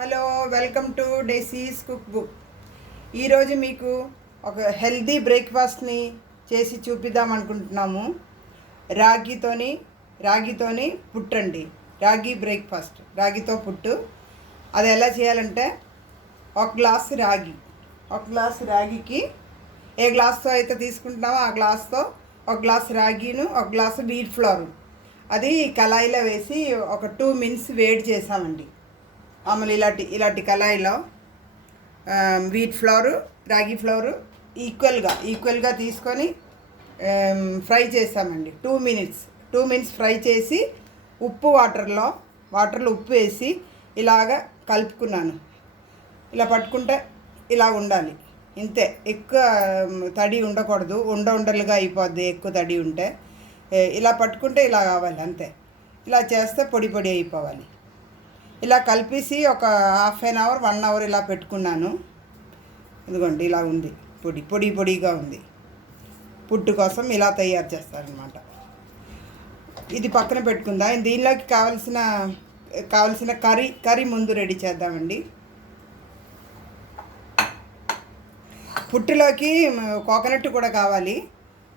Hello, welcome to Daisy's cook book. ఈరోజు మీకు ఒక హెల్దీ బ్రేక్ఫాస్ట్ని చేసి చూపిద్దాం అనుకుంటున్నాము. రాగితోని పుట్టండి. రాగి బ్రేక్ఫాస్ట్, రాగితో పుట్టు. అది ఎలా చేయాలంటే ఒక గ్లాసు రాగికి ఏ గ్లాస్తో అయితే తీసుకుంటున్నామో ఆ గ్లాస్తో ఒక గ్లాసు రాగిను ఒక గ్లాసు వీట్ ఫ్లోర్ అది కళాయిలో వేసి ఒక 2 minutes వేడి చేసామండి. మామూలు ఇలాంటి కళాయిలో వీట్ ఫ్లోరు రాగి ఫ్లోరు ఈక్వల్గా తీసుకొని ఫ్రై చేసామండి. 2 minutes ఫ్రై చేసి వాటర్లో ఉప్పు వేసి ఇలాగ కలుపుకున్నాను. ఇలా పట్టుకుంటే ఇలా ఉండాలి. ఇంతే, ఎక్కువ తడి ఉండకూడదు, ఉండలుగా అయిపోద్ది ఎక్కువ తడి ఉంటే. ఇలా పట్టుకుంటే ఇలా కావాలి, అంతే. ఇలా చేస్తే పొడి అయిపోవాలి. ఇలా కలిపేసి ఒక 1/2 hour 1 hour ఇలా పెట్టుకున్నాను. ఇదిగోండి, ఇలా ఉంది, పొడిగా ఉంది. పుట్టు కోసం ఇలా తయారు చేస్తారనమాట. ఇది పక్కన పెట్టుకుందాం. దీనిలోకి కావలసిన కర్రీ ముందు రెడీ చేద్దామండి. పుట్టులోకి కోకోనట్ కూడా కావాలి.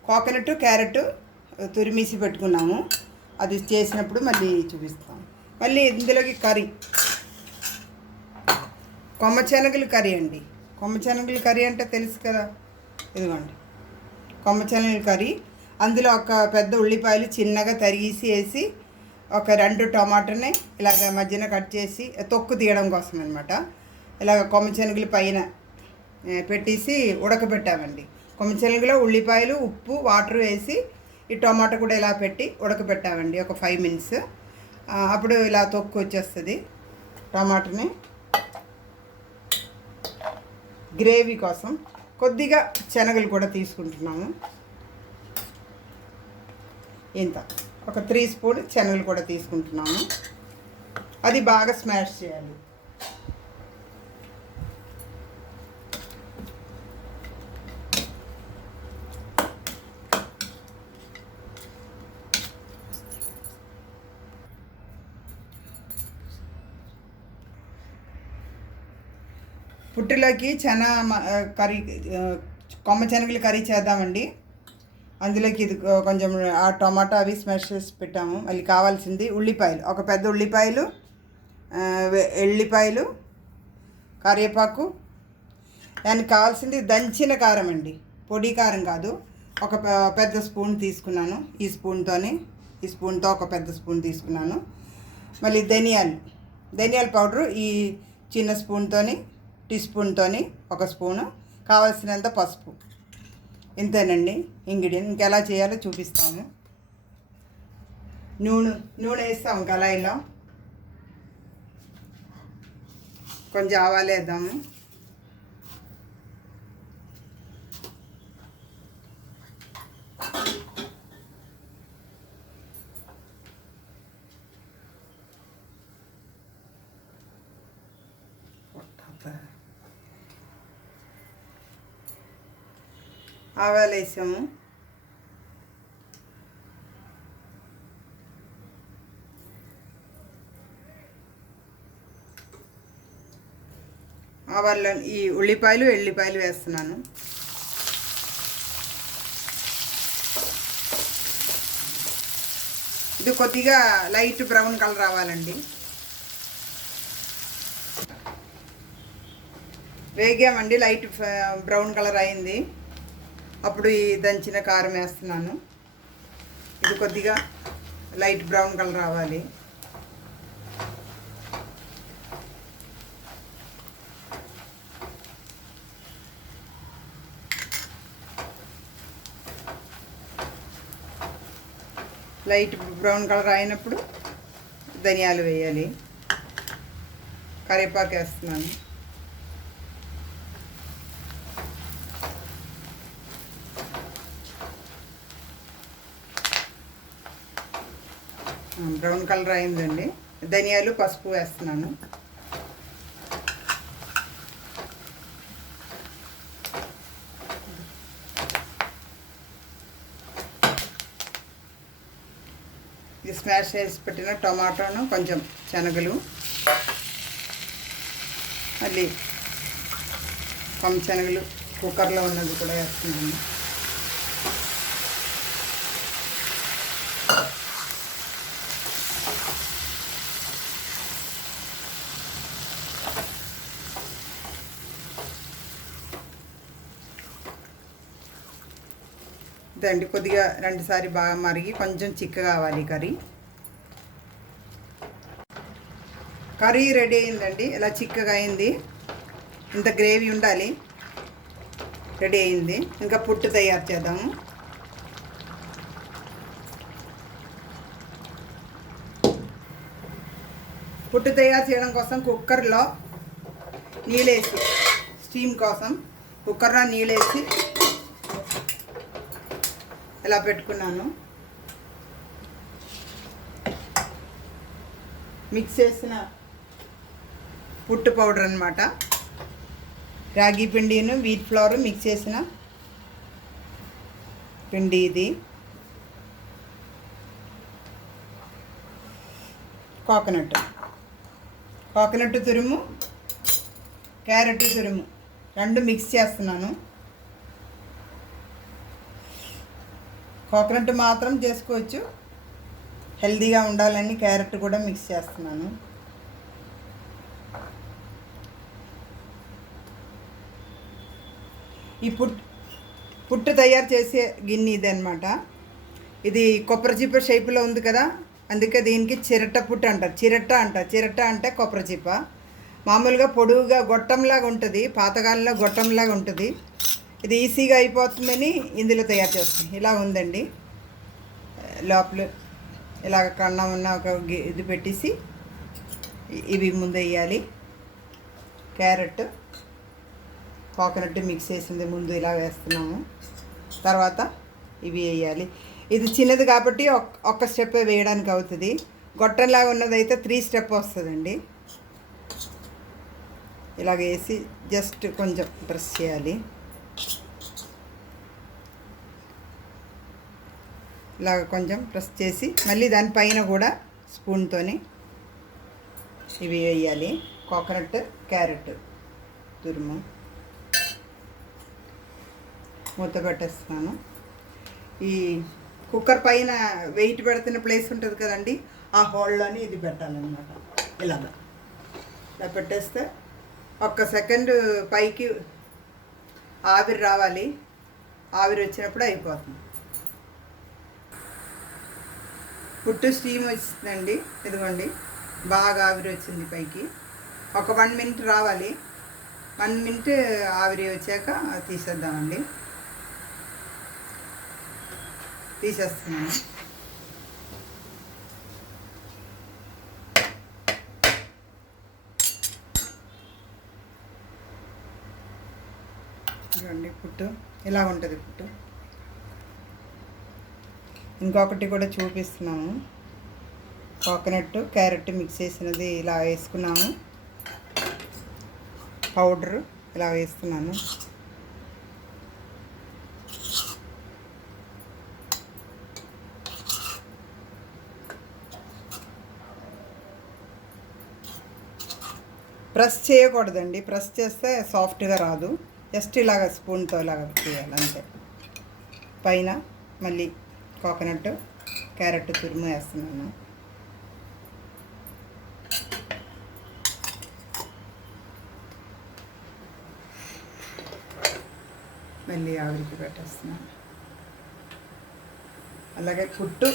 కోకోనట్, క్యారెట్ తురిమేసి పెట్టుకున్నాము. అది చేసినప్పుడు మళ్ళీ చూపిస్తాం. మళ్ళీ ఇందులోకి కొమ్మశనగలు కర్రీ అండి. కొమ్మశనగలు కర్రీ అంటే తెలుసు కదా. ఇదిగోండి, కొమ్మశనగలు కర్రీ. అందులో ఒక పెద్ద ఉల్లిపాయలు చిన్నగా తరిగేసి వేసి, ఒక 2 టమాటాని ఇలాగ మధ్యన కట్ చేసి తొక్కు తీయడం కోసం అనమాట. ఇలాగ కొమ్మశనగలు పైన పెట్టేసి ఉడకబెట్టామండి. కొమ్మశనగలో ఉల్లిపాయలు, ఉప్పు, వాటర్ వేసి ఈ టమాటా కూడా ఇలా పెట్టి ఉడకబెట్టామండి ఒక 5 minutes. అప్పుడు ఇలా తొక్కు వచ్చేస్తుంది. టమాటాని గ్రేవీ కోసం కొద్దిగా శనగలు కూడా తీసుకుంటున్నాము. ఇంత ఒక 3 spoon శనగలు కూడా తీసుకుంటున్నాము. అది బాగా స్మాష్ చేయాలి. పుట్టులోకి కొమ్మశనగలు కర్రీ చేద్దామండి. అందులోకి ఇది కొంచెం ఆ టమాటా అవి స్మాష్ చేసి పెట్టాము. మళ్ళీ కావాల్సింది ఉల్లిపాయలు, ఒక పెద్ద ఉల్లిపాయలు, ఎల్లిపాయలు, కరివేపాకు. దానికి కావాల్సింది దంచిన కారం అండి, పొడి కారం కాదు. ఒక పెద్ద స్పూన్ తీసుకున్నాను. ఈ స్పూన్తో ఒక పెద్ద స్పూన్ తీసుకున్నాను. మళ్ళీ ధనియాల పౌడరు ఈ చిన్న స్పూన్తోని, టీ స్పూన్తోని ఒక స్పూను, కావాల్సినంత పసుపు. ఇంతేనండి ఇంగ్రీడియంట్. ఇంకెలా చేయాలో చూపిస్తాము. నూనె వేస్తాము కళాయిలో. కొంచెం ఆవాలు వేద్దాము. ఆవాలు వేసాము. ఆవాల్లో ఈ ఎల్లిపాయలు వేస్తున్నాను. ఇది కొద్దిగా లైట్ బ్రౌన్ కలర్ రావాలండి. వేగామండి, లైట్ బ్రౌన్ కలర్ అయింది. అప్పుడు ఈ దంచిన కారం వేస్తున్నాను. ఇది కొద్దిగా లైట్ బ్రౌన్ కలర్ రావాలి. లైట్ బ్రౌన్ కలర్ అయినప్పుడు ధనియాలు వేయాలి. కరివేపాకు వేస్తున్నాను. బ్రౌన్ కలర్ అయిందండి. ధనియాలు, పసుపు వేస్తున్నాను. ఇది స్మాష్ చేసి పెట్టిన టమాటాను, కొంచెం శనగలు, మళ్ళీ పంచనగలు కుక్కర్లో ఉన్నది కూడా వేస్తున్నాను. ఇదండి కొద్దిగా 2 సార్లు బాగా మరిగి కొంచెం చిక్కగా కావాలి కర్రీ రెడీ అయిందండి. ఇలా చిక్కగా అయింది, ఇంత గ్రేవీ ఉండాలి. రెడీ అయింది. ఇంకా పుట్టు తయారు చేద్దాము. పుట్టు తయారు చేయడం కోసం కుక్కర్లో నీళ్ళేసి, స్టీమ్ కోసం కుక్కర్లో నీళ్ళేసి ఇలా పెట్టుకున్నాను. మిక్స్ చేసిన పుట్టు పౌడర్ అన్నమాట. రాగి పిండిను వీట్ ఫ్లవర్ మిక్స్ చేసిన పిండి ఇది. కోకోనట్ తురుము, క్యారెట్ తురుము 2 మిక్స్ చేస్తున్నాను. కోకోనట్ మాత్రం చేసుకోవచ్చు, హెల్తీగా ఉండాలని క్యారెట్ కూడా మిక్స్ చేస్తున్నాను. ఈ పుట్టు తయారు చేసే గిన్నె ఇది అనమాట. ఇది కొబ్బరి చిప్ప షేపులో ఉంది కదా, అందుకే దీనికి చిరట్ట పుట్టు అంటారు. చిరట్ట అంటే కొబ్బరి చిప్ప. మామూలుగా పొడువుగా గొట్టంలాగా ఉంటుంది, పాతకాలంలో గొట్టంలాగా ఉంటుంది. ఇది ఈజీగా అయిపోతుందని ఇందులో తయారు చేస్తాం. ఇలా ఉందండి. లోపల ఇలాగ కన్నం ఉన్న ఒక ఇది పెట్టేసి ఇవి ముందు వేయాలి. క్యారెట్, కోకోనట్ మిక్స్ చేసింది ముందు ఇలా వేస్తున్నాము. తర్వాత ఇవి వేయాలి. ఇది చిన్నది కాబట్టి ఒక్క స్టెప్ వేయడానికి అవుతుంది. గొట్టంలాగా ఉన్నదైతే 3 స్టెప్ వస్తుందండి. ఇలాగ వేసి జస్ట్ కొంచెం ప్రెస్ చేయాలి. ఇలాగ కొంచెం ప్రెస్ చేసి మళ్ళీ దానిపైన కూడా స్పూన్తోని ఇవి వేయాలి. కోకోనట్, క్యారెట్ తురుము మూత పెట్టేస్తున్నాను. ఈ కుక్కర్ పైన వెయిట్ పెడుతున్న ప్లేస్ ఉంటుంది కదండి, ఆ హోల్లోని ఇది పెట్టాలన్నమాట. ఇలా పెట్టేస్తే 1 సెకండ్ పైకి ఆవిరి రావాలి. ఆవిరి వచ్చినప్పుడు అయిపోతుంది. పుట్టు స్టీమ్ వచ్చిందండి. ఇదిగోండి బాగా ఆవిరి వచ్చింది పైకి. ఒక 1 మినిట్ రావాలి. 1 మినిట్ ఆవిరి వచ్చాక తీసేద్దామండి. తీసేస్తున్నాను. ఇదిగోండి పుట్టు ఇలా ఉంటుంది. పుట్టు ఇంకొకటి కూడా చూపిస్తున్నాము. కోకోనట్, క్యారెట్ మిక్స్ చేసినది ఇలా వేసుకున్నాము. పౌడరు ఇలా వేస్తున్నాను. ప్రెస్ చేయకూడదండి, ప్రెస్ చేస్తే సాఫ్ట్గా రాదు. జస్ట్ ఇలాగ స్పూన్తో ఇలాగ చేయాలి అంతే. పైన మళ్ళీ కోకోనట్, క్యారెట్ తురుము వేస్తున్నాను. మళ్ళీ ఆవిరికి పెట్టేస్తున్నాను. అలాగే పుట్టు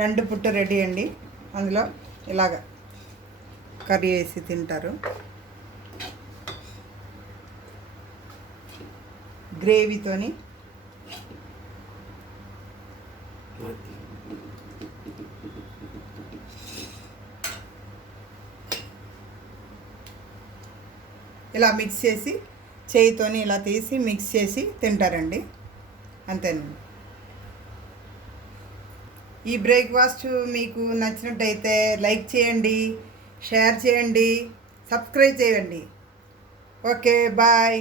రెండు పుట్టు రెడీ అండి. అందులో ఇలాగ కర్రీ వేసి తింటారు. గ్రేవీతోని ఇలా మిక్స్ చేసి చేయితోని ఇలా తీసి మిక్స్ చేసి తింటారండి. అంతేనండి. ఈ బ్రేక్ఫాస్ట్ మీకు నచ్చినట్టయితే లైక్ చేయండి, షేర్ చేయండి, సబ్స్క్రైబ్ చేయండి. Okay bye.